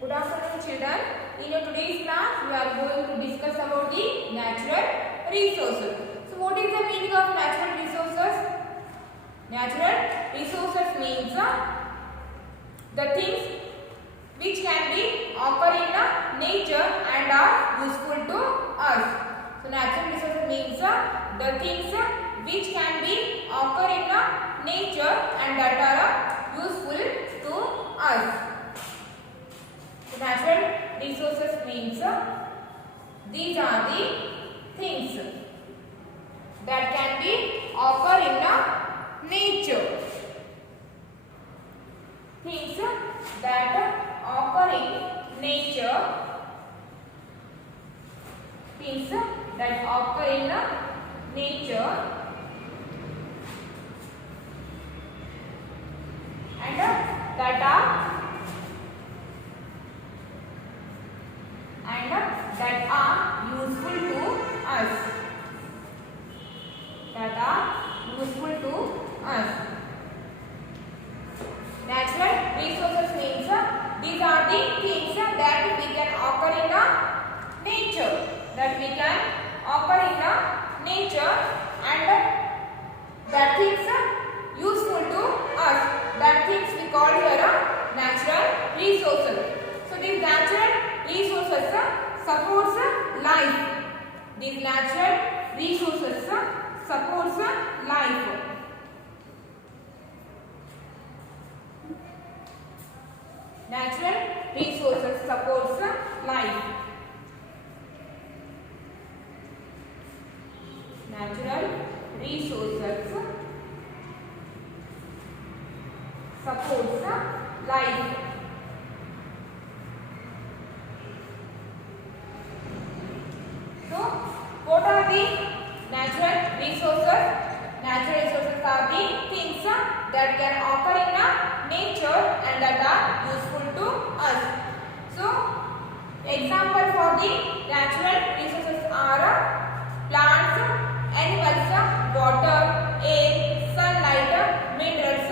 Good afternoon, children. In today's class, we are going to discuss about the natural resources. So, what is the meaning of natural resources? Natural resources means the things which can be occur in nature and are useful to us. So, natural resources means the things which can be occur in nature and that are useful to us. Natural resources means these are the things that can be occur in nature. Things that occur in nature. Things that occur in nature and that are useful to us. That are useful to us. Natural resources means these are the things that we can occur in nature. That we can occur in nature and that things useful to us. That things we call here natural resources. So these natural resources supports life. These natural resources supports life. Natural resources supports life. Natural resources supports life. So, what are the natural resources? Natural resources are the things that can occur in nature and that are useful to us. So, example for the natural resources are plants, animals, water, air, sunlight, minerals.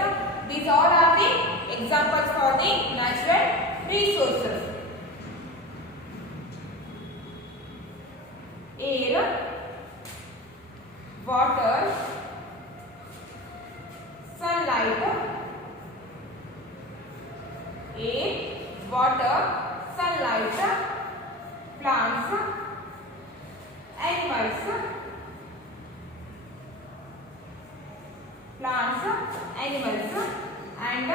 These all are the examples for the natural resources. Air, water, sunlight, air, water, sunlight, plants, animals, and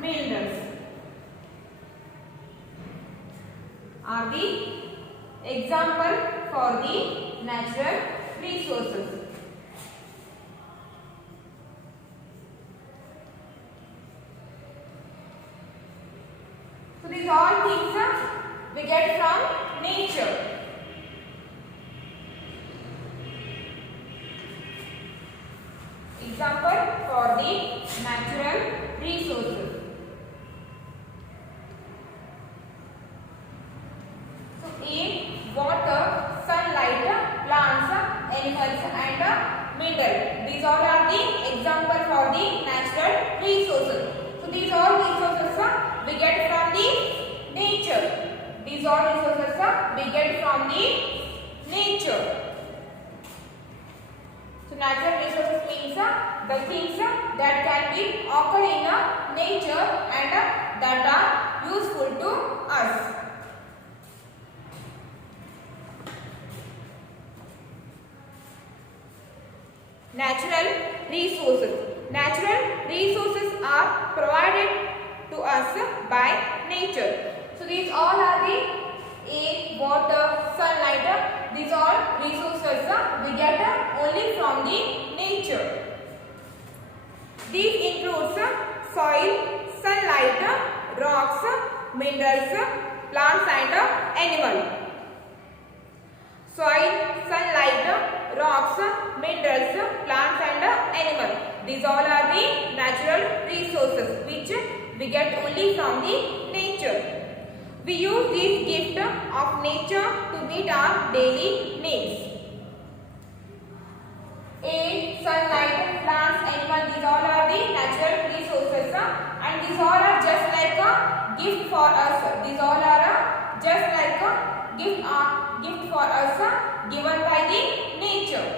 minerals are the example for the natural resources. So these all things we get from nature. Example for the natural resources. So air, water, sunlight, plants, animals and mineral. These all are the example for the natural resources. So these all resources we get from the nature. These all resources we get from the nature. So natural resources means the things that can be occur in nature and that are useful to us. Natural resources. Natural resources are provided to us by nature. So these all are the air, water, sunlight. These all resources we get only from the nature. These includes soil, sunlight, rocks, minerals, plants and animals. Soil, sunlight, rocks, minerals, plants and animals. These all are the natural resources which we get only from the nature. We use this gift of nature to meet our daily needs. Air, sunlight, plants, animals, these all are the natural resources and these all are just like gift for us. These all are just like a gift for us given by the nature.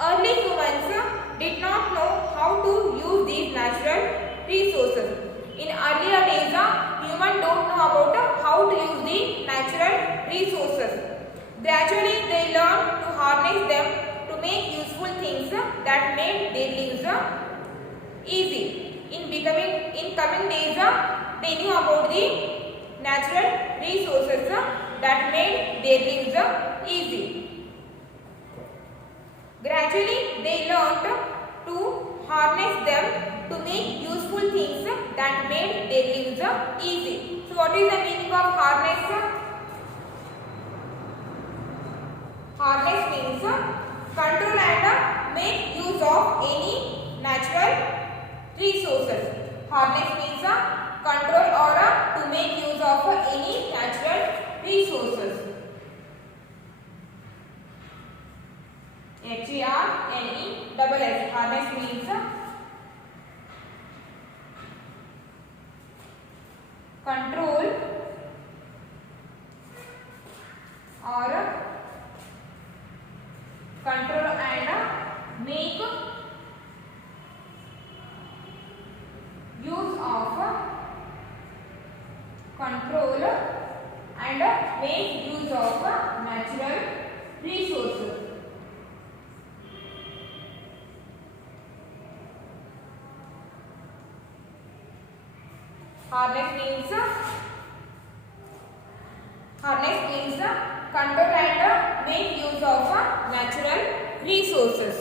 Early humans did not know how to use these natural resources. In earlier days, humans don't know about how to use the natural resources. Gradually, they learned to harness them to make useful things that made their lives easy. In coming days, they knew about the natural resources that made their lives easy. Gradually, they learned to harness them to make useful things that made their lives easy. So, what is the meaning of harness? Harness means control and make use of any natural resources. Harness means control or to make use of any natural resources. HARNESS. Harness means control or control and make use of control and make use of natural resources. Harness means control and make use of natural resources.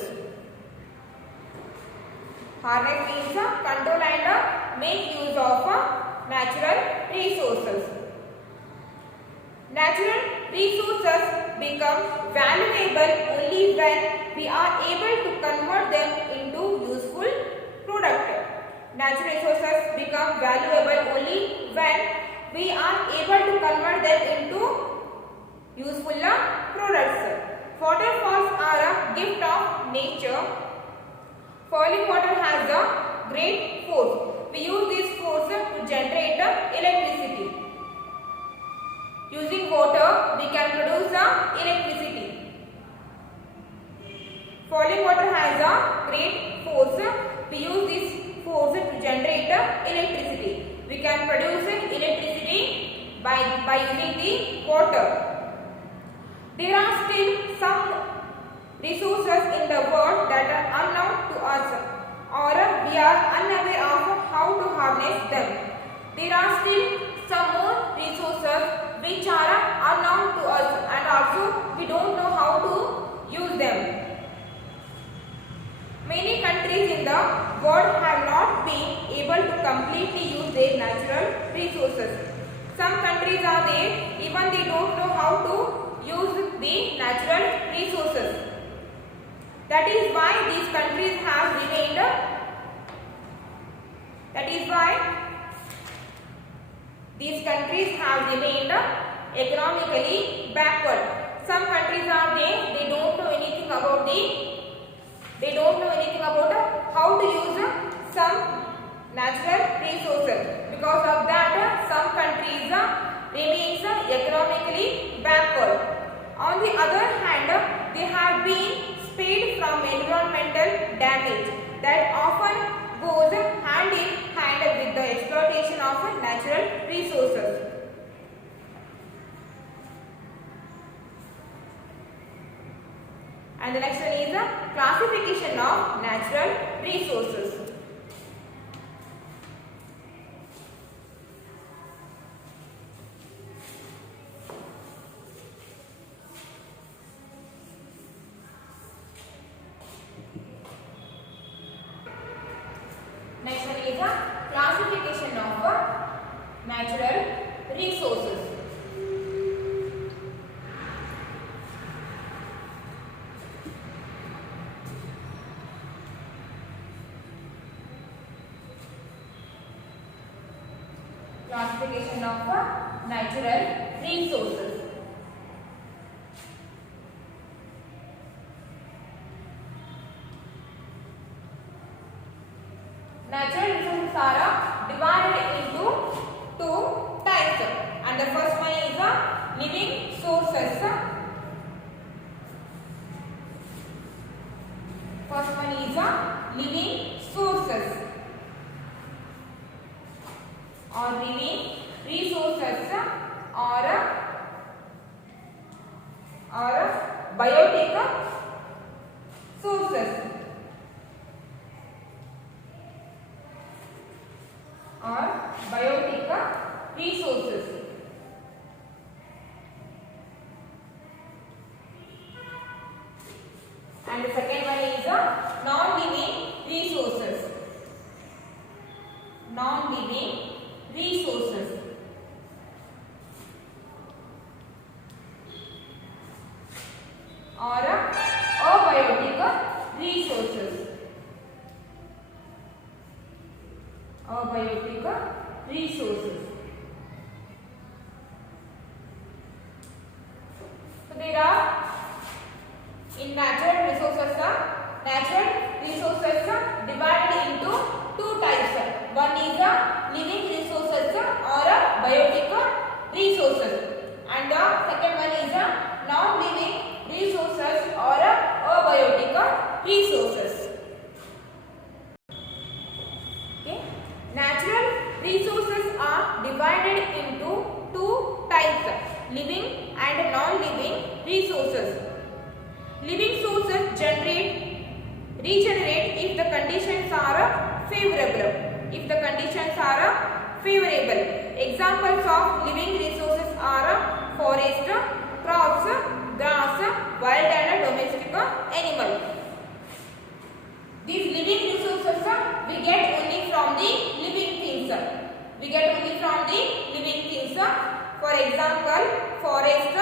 Harness means control and make use of natural resources. Natural resources become valuable only when we are able to convert them into useful product. Natural resources become valuable only when we are able to convert them into useful products. Waterfalls are a gift of nature. Falling water has a great force. We use this force to generate electricity. Using water, we can produce electricity. Falling water has a great force. We use this force to generate electricity. We can produce electricity by using the water. There are still some resources in the world that are unknown to us, or we are unaware of how to harness them. There are still some more resources which are unknown to us, and also we don't know how to use them. Many countries in the world have not been able to completely use their natural resources. Some countries are there, even they don't know how to use the natural resources. That is why these countries have remained. That is why these countries have remained economically backward. Some countries are there, they don't know anything about how to use some natural resources. Because of that, some countries remains economically backward. On the other hand, they have been spared from environmental damage that often goes hand in hand with the exploitation of natural resources. And the next one is the classification of natural resources. Next one is the classification of natural resources. Classification of natural resources. Natural resources are or biotic resources. And the second one is non-living resources. Non-living resources. Or abiotic resources. Abiotic resources. So there are in natural resources divided into two types. One is living resources or biotic resources, and the second one is non-living resources or abiotic resources. Okay. Natural resources are divided into two types: living and non-living resources. Living sources regenerate if the conditions are favorable. If the conditions are favorable. Examples of living resources are forest, crops, grass, wild and domestic animal. These living resources we get only from the living things. We get only from the living things. For example, forest,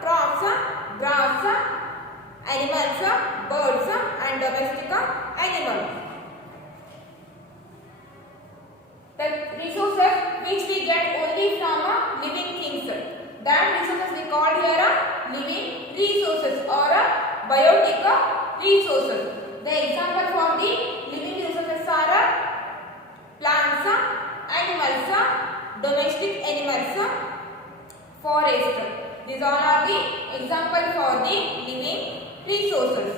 crops, grass, animals, birds and domestic animals. The resources which we get only from living things, that resources we call here living resources or biotic resources. The example for the living resources are plants, animals, domestic animals, forest. These all are the example for the living resources.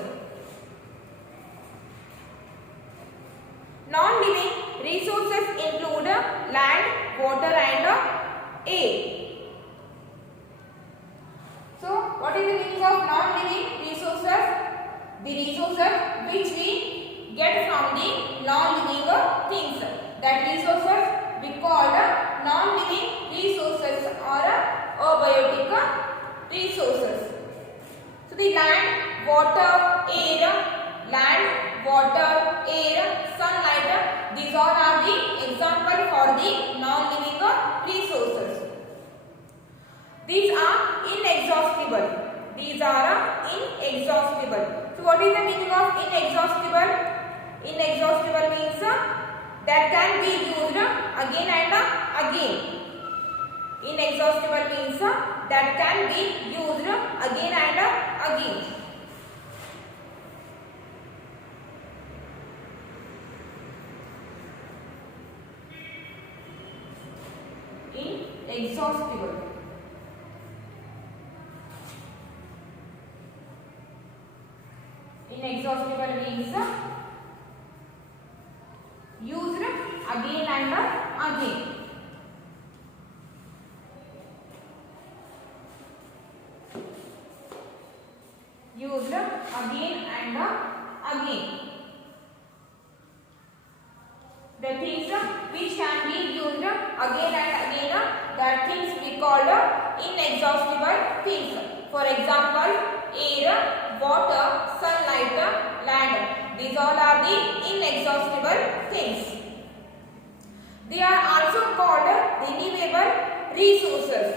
Non-living resources include land, water and air. So, what is the meaning of non-living resources? The resources which we get from the non-living things. That resources we call non-living resources or abiotic resources. So, the land, water, air, sunlight, these all are the example for the non-living resources. These are inexhaustible. These are inexhaustible. So, what is the meaning of inexhaustible? Inexhaustible means that can be used again and again. Inexhaustible means that can be used again and again. Inexhaustible. Inexhaustible means used again and again. Used again and again. The things which can be used again and again, that things we call inexhaustible things. For example, air, water, sunlight, land. These all are the inexhaustible things. They are also called renewable resources.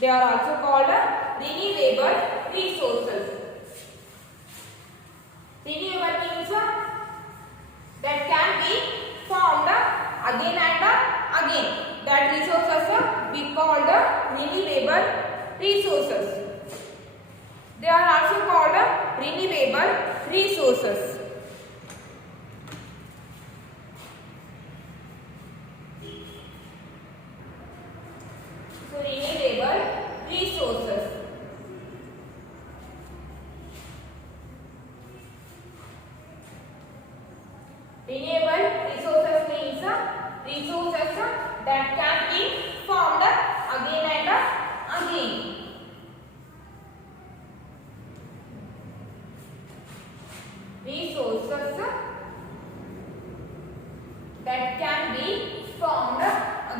They are also called renewable resources. Renewable means that can be formed again and again. That resources we called renewable resources. They are also called renewable resources. So, renewable resources. Renewable resources means resources that can be formed again and again. Resources that can be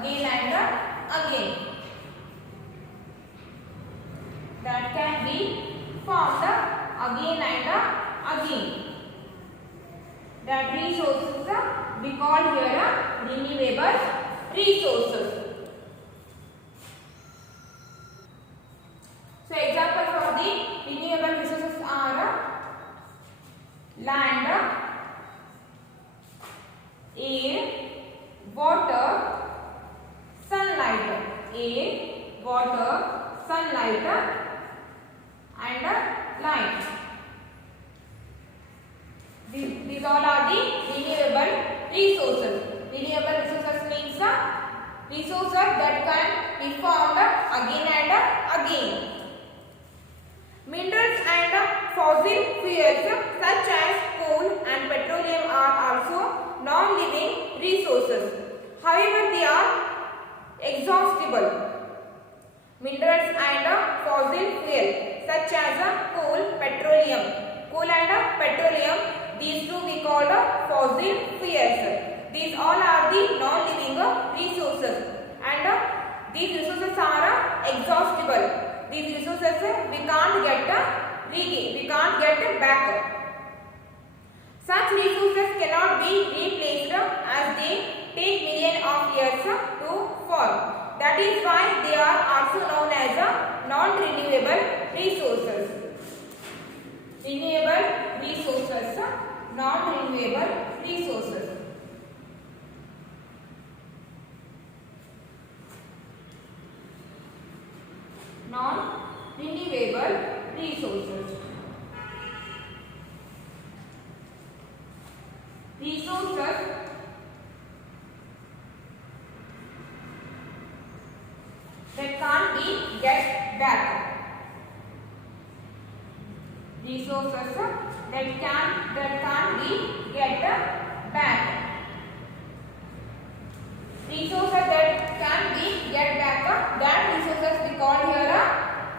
again and again. That can be formed again and again. That resources we call here renewable resources. So examples of the renewable resources are land, air, water, sunlight. Air, water, sunlight and light. These all are the renewable resources. Renewable resources means resources that can be formed again and again. Minerals and fossil fuels such as coal and petroleum are also non-living resources. However, they are exhaustible. Minerals and fossil fuel such as coal, petroleum. Coal and petroleum, these two we call fossil fuels. These all are the non-living resources, and these resources are exhaustible. These resources we can't get back. Such resources cannot be replaced as they take millions of years to form. That is why they are also known as non-renewable resources. Renewable resources, non-renewable resources. Non-renewable resources. Resources that can't be get back. Resources that can't be get back. Resources that can be get back, that resources we call here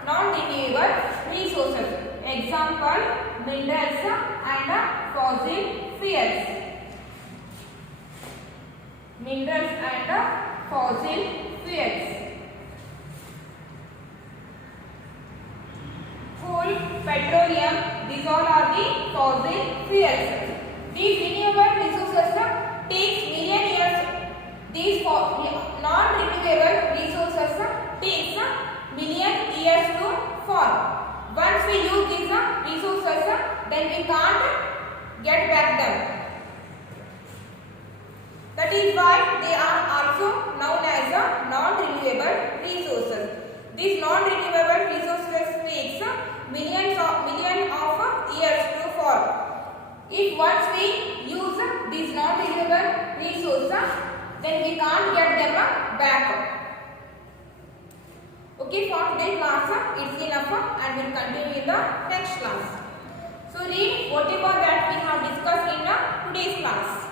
non-renewable resources. Example, minerals and fossil fuels. Minerals and fossil fuels. Coal, petroleum, these all are the fossil fuels. These renewable resources takes million years. These non-renewable resources takes million years to form. Once we use these resources, then we can't get back them. That is why they are also known as non-renewable resources. These non-renewable resources takes millions of years to form. If once we use these non-renewable resources, then we can't get them back. Okay, for today's class it's enough, and we'll continue in the next class. So read whatever that we have discussed in today's class.